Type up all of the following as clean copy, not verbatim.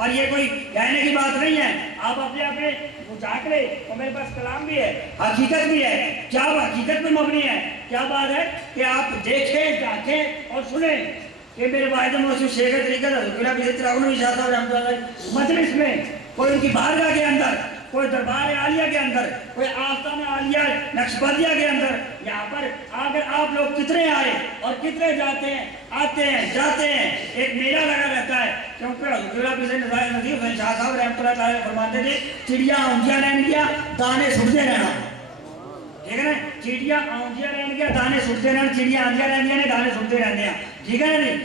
اور یہ کوئی کہنے کی بات نہیں ہے، آپ اپنے آپ میں جھانک لے، اور میرے پاس کلام بھی ہے، حقیقت بھی ہے۔ کیا حقیقت میں مبنی ہے؟ کیا بات ہے کہ آپ دیکھیں، جھانکیں اور سنیں کہ میرے واحد موصوف شیخ طریقت حضرت بھی تراغن شاہ صاحب رحمۃ اللہ علیہ مجلس میں، کوئی ان کی بارگاہ کے اندر، کوئی دربار عالیہ کے اندر، کوئی آستان عالیہ نقشبندیہ کے اندر، یہاں پر اگر آپ لوگ کتنے آئے اور کتنے جاتے ہیں، آتے ہیں جاتے ہیں، ایک میلہ لگا رہتا ہے، کیونکہ حضرت نظیر حسین شاہ صاحب رحمۃ اللہ علیہ فرماتے تھے چڑیا اونچیاں رہن گیا دانے سٹتے رہنا، ٹھیک ہے نا؟ چڑیا اونچیاں رہن گیا دانے سٹتے رہنا، چڑیا اونچیاں رہن گیا دانے سٹتے رہنے ہیں، ٹھیک ہے نا نہیں؟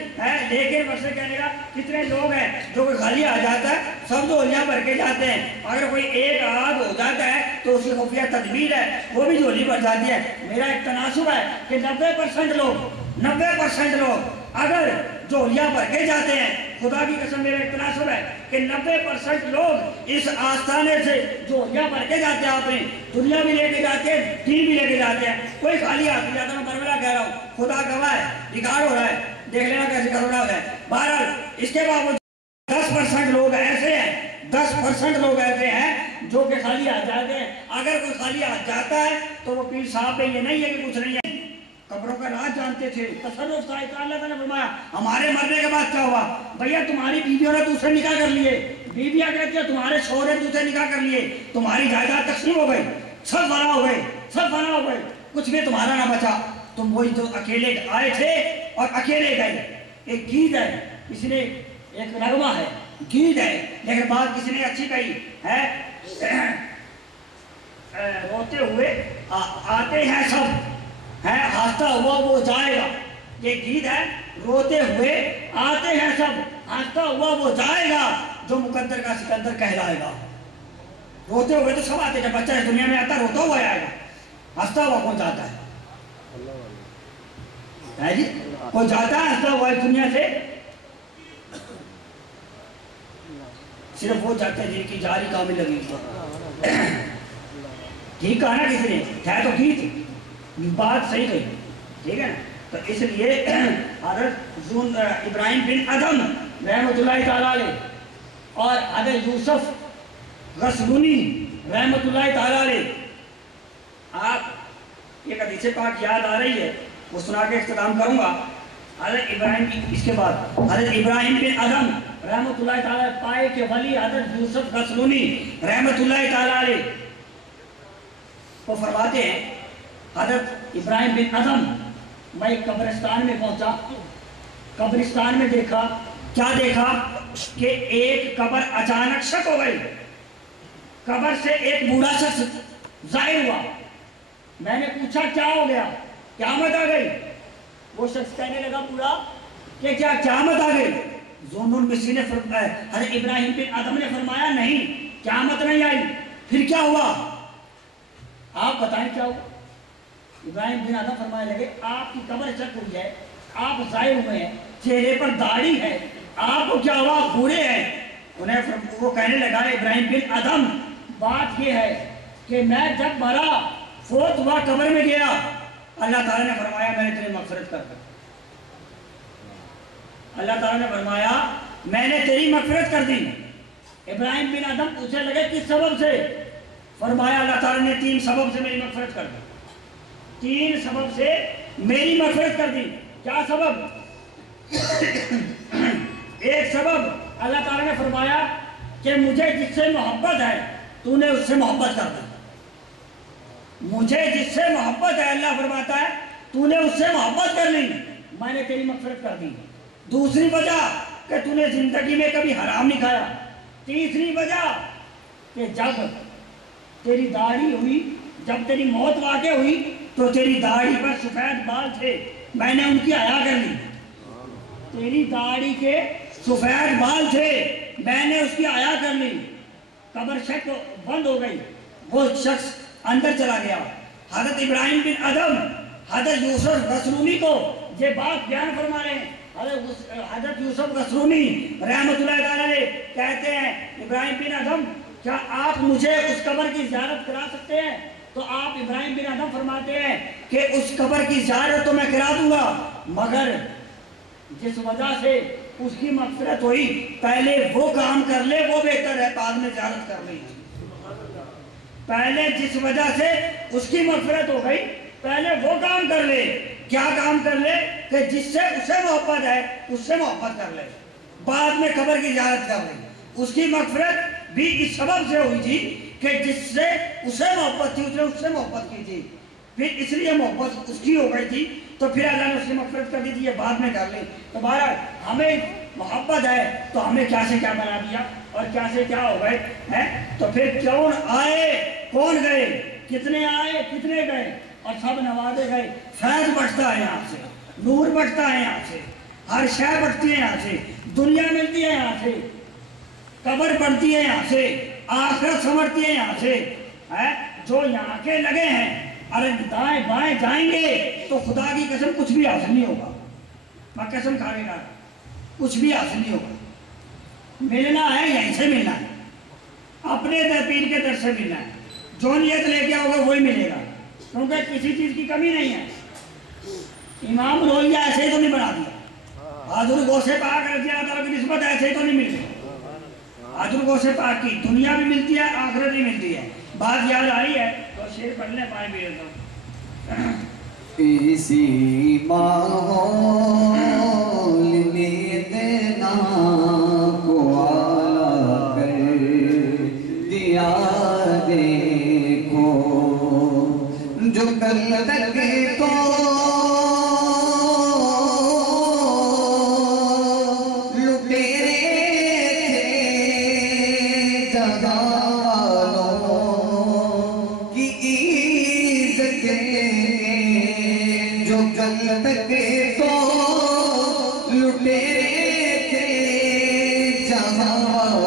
لیکن مقصد کہنے کا کتنے لوگ ہیں جو کوئی خالی آ جاتا ہے، سب جھولیاں بھر کے جاتے ہیں، اگر کوئی ایک آدھ ہو جاتا ہے تو اس کی خفیہ تدبیر ہے، وہ بھی جھولی بھر جاتی ہے۔ میرا ایک تناسب ہے کہ 90% لوگ اگر جھولیاں بھر کے جاتے ہیں، خدا کی قسم میرا ایک تناسب ہے کہ 90% لوگ اس آستانے سے جھولیاں بھر کے جاتے ہیں، اپنی دنیا بھی لے کے جاتے ہیں، دین بھی لے کے جاتے ہیں، کوئی خالی ہاتھ نہیں جاتا۔ میں برملا کہہ رہا ہوں، خدا گواہ ہے، ریکارڈ ہو رہا ہے، دیکھ لینا کیسے کر رہا ہے۔ بہرحال اس کے باوجود 10% لوگ ایسے ہیں، 10% لوگ ایسے ہیں جو کہ خالی ہاتھ جاتے ہیں۔ اگر کوئی خالی ہاتھ جاتا ہے تو وہ پیر صاحب پہ یہ نہیں ہے کہ کچھ نہیں ہے، قبروں کا راز جانتے تھے، تصرف تھا۔ اللہ تعالیٰ نے فرمایا ہمارے مرنے کے بعد کیا ہوا؟ بھیا تمہاری بیویوں نے دوسرے نکاح کر لیے، بیویاں کہتی ہیں تمہارے شوہر نے دوسرے نکاح کر لیے، تمہاری جائیداد تقسیم ہو گئی، سب فنا ہو گئے، سب فنا ہو گئے، کچھ بھی تمہارا نہ بچا، تم وہی جو اکیلے آئے تھے اور اکیلے گئے۔ ایک گیت ہے، کسی نے ایک نغمہ ہے، گیت ہے، لیکن بات کسی نے اچھی کہی ہے، روتے ہوئے آتے ہیں سب، ہے ہنستا ہوا وہ جائے گا۔ یہ گیت ہے، روتے ہوئے آتے ہیں سب، ہنستا ہوا وہ جائے گا، جو مقدر کا سکندر کہلائے گا۔ روتے ہوئے تو سب آتے ہیں، جب بچہ اس دنیا میں آتا روتا ہوا آئے گا، ہنستا ہوا کون جاتا ہے جی؟ کوئی جاتا ہے ہنستا ہوا اس دنیا سے؟ صرف وہ جاتے ہیں جن کی جاری کامل لگی۔ ٹھیک کہا نا کسی نے، ہے تو ٹھیک، بات صحیح کہی، ٹھیک ہے نا؟ تو اس لیے حضرت ابراہیم بن ادم رحمۃ اللہ تعالیٰ علیہ اور حضرت یوسف غسلونی رحمۃ اللہ تعالیٰ علیہ، آپ ایک حدیث پاک یاد آ رہی ہے، وہ سنا کے اختتام کروں گا۔ حضرت ابراہیم اس کے بعد حضرت ابراہیم بن ادم رحمۃ اللہ تعالیٰ پائے کے ولی حضرت یوسف غسلونی رحمۃ اللہ تعالیٰ علیہ وہ فرماتے ہیں، حضرت ابراہیم بن ادم، میں ایک قبرستان میں پہنچا، قبرستان میں دیکھا، کیا دیکھا کہ ایک قبر اچانک شک ہو گئی، قبر سے ایک بوڑھا شخص ظاہر ہوا۔ میں نے پوچھا کیا ہو گیا؟ قیامت آ گئی؟ وہ شخص کہنے لگا بوڑھا کہ کیا قیامت آ گئی؟ ذو المسی نے فرمایا، حضرت ابراہیم بن ادم نے فرمایا نہیں، قیامت نہیں آئی۔ پھر کیا ہوا؟ آپ بتائیں کیا ہوا؟ ابراہیم بن ادم فرمانے لگے آپ کی قبر چک ہوئی ہے، آپ ظاہر ہوئے ہیں، چہرے پر داڑھی ہے، آپ کو کیا ہوا؟ بوڑھے ہیں۔ وہ کہنے لگا ابراہیم بن ادم بات یہ ہے کہ میں جب مرا فوت ہوا قبر میں گیا، اللہ تعالیٰ نے فرمایا میں نے تیری مغفرت کر دی۔ اللہ تعالیٰ نے فرمایا میں نے تیری مغفرت کر دی۔ ابراہیم بن ادم پوچھنے لگے کس سبب سے؟ فرمایا اللہ تعالیٰ نے 3 سبب سے میری مغفرت کر دی، 3 سبب سے میری مغفرت کر دی۔ کیا سبب؟ ایک سبب اللہ تعالیٰ نے فرمایا کہ مجھے جس سے محبت ہے تو نے اس سے محبت کر دی، مجھے جس سے محبت ہے اللہ فرماتا ہے تو نے اس سے محبت کر لی، میں نے تیری مغفرت کر دی۔ دوسری وجہ کہ تو نے زندگی میں کبھی حرام نہیں کھایا۔ تیسری وجہ کہ جب تیری داڑھی ہوئی، جب تیری موت واقع ہوئی تو تیری داڑھی پر سفید بال تھے، میں نے ان کی حیا کر لی۔ تیری داڑھی کے سفید بال تھے، میں نے اس کی حیا کر لی۔ قبر شک بند ہو گئی، وہ شخص اندر چلا گیا۔ حضرت ابراہیم بن ادم حضرت یوسف غسلونی کو یہ بات بیان فرما رہے ہیں۔ حضرت یوسف غسلونی رحمۃ اللہ تعالیٰ علیہ کہتے ہیں ابراہیم بن ادم کیا آپ مجھے اس قبر کی زیارت کرا سکتے ہیں؟ تو آپ ابراہیم بن ادم فرماتے ہیں کہ اس قبر کی زیارت تو میں کرا دوں گا، مگر جس وجہ سے اس کی مغفرت ہوئی، پہلے وہ کام کر لے وہ بہتر ہے، بعد میں زیارت کر لی۔ پہلے جس وجہ سے اس کی مغفرت ہو گئی، پہلے وہ کام کر لے۔ کیا کام کر لے؟ کہ جس سے اسے محبت ہے اس سے محبت کر لے، بعد میں قبر کی زیارت کر لے۔ اس کی مغفرت بھی اس سبب سے ہوئی تھی کہ جس سے اسے محبت تھی اس نے اس سے محبت کی تھی، پھر اس لیے محبت اس کی ہو گئی تھی، تو پھر اللہ نے اس کی مغفرت کر دی تھی، یہ بعد میں کر لی۔ تو بہرحال ہمیں محبت ہے تو ہمیں کیا سے کیا بنا دیا اور کیا سے کیا ہو گئے ہیں۔ تو پھر کون آئے کون گئے، کتنے آئے کتنے گئے، اور سب نوازے گئے۔ فیض بڑھتا ہے یہاں سے، نور بڑھتا ہے یہاں سے، ہر شے بڑھتی ہے یہاں سے، دنیا ملتی ہے یہاں سے، قبر بڑھتی ہے یہاں سے، آخرت سمجھتی ہے یہاں سے۔ جو یہاں کے لگے ہیں ارے دائیں بائیں جائیں گے تو خدا کی قسم کچھ بھی حاصل نہیں ہوگا، میں قسم کھا کے کہا کچھ بھی حاصل نہیں ہوگا۔ ملنا ہے یہیں سے ملنا ہے، اپنے در پیر کے در سے ملنا ہے، جو نیت لے کے آؤ گا وہی ملے گا، کیونکہ کسی چیز کی کمی نہیں ہے۔ امام رویہ ایسے ہی تو نہیں بنا دیا، حضور غوث پاک رضی اللہ تعالیٰ کی نسبت ایسے ہی تو نہیں مل گئی۔ حضور غوث پاک کی دنیا بھی ملتی ہے آخرت بھی ملتی ہے۔ بات یاد آئی ہے تو شیر پڑھ لیں، پائے بھی رہتا ہوں۔ اسی ماحول میں دینا کو آلہ کر دیا دیکھو، جو کل تک تو لٹیرے تھے جہاں والوں کی عزت، جو کل تک تو لٹیرے تھے جہاں